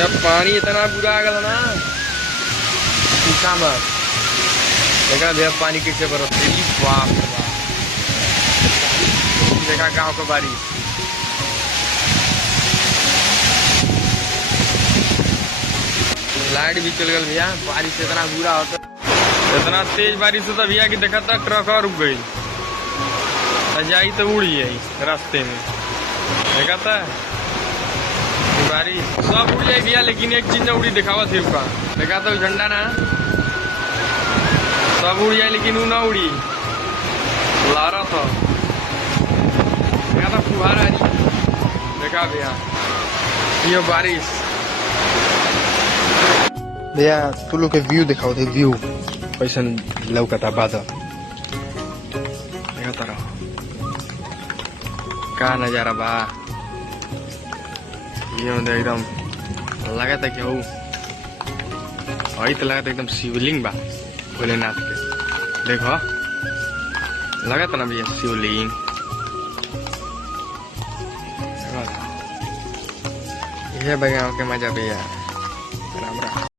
जब पानी इतना बुरा आ गया ना पूछा मत। देखा भैया पानी कैसे बरस रही, बाप रे बाप। देखा गाँव का बारिश। लाइट भी चल गई भैया, बारिश इतना बुरा होता, इतना तेज बारिश होता भैया कि देखा था ट्रक रुक गई, जाई तो उड़ी आई रास्ते में। देखा था बारिश सब उड़ जाए भैया, लेकिन एक चीज न उड़ी दिखावा थे उसका। देखा था झंडा ना सब उड़ जाए लेकिन वो ना उड़ी, लारा था। देखा था फुहारा जी। देखा भैया ये बारिश। भैया तू लोग के व्यू दिखाओ थे, व्यू कैसा लौकता बादल। देखा तारा का नजारा बा, ये मतलब एकदम लगा था कि तो लगा था एकदम शिवलिंग बा भोलेनाथ के। देखो लगा था ना भैया शिवलिंग। ये भैया के मजा भैया। राम राम।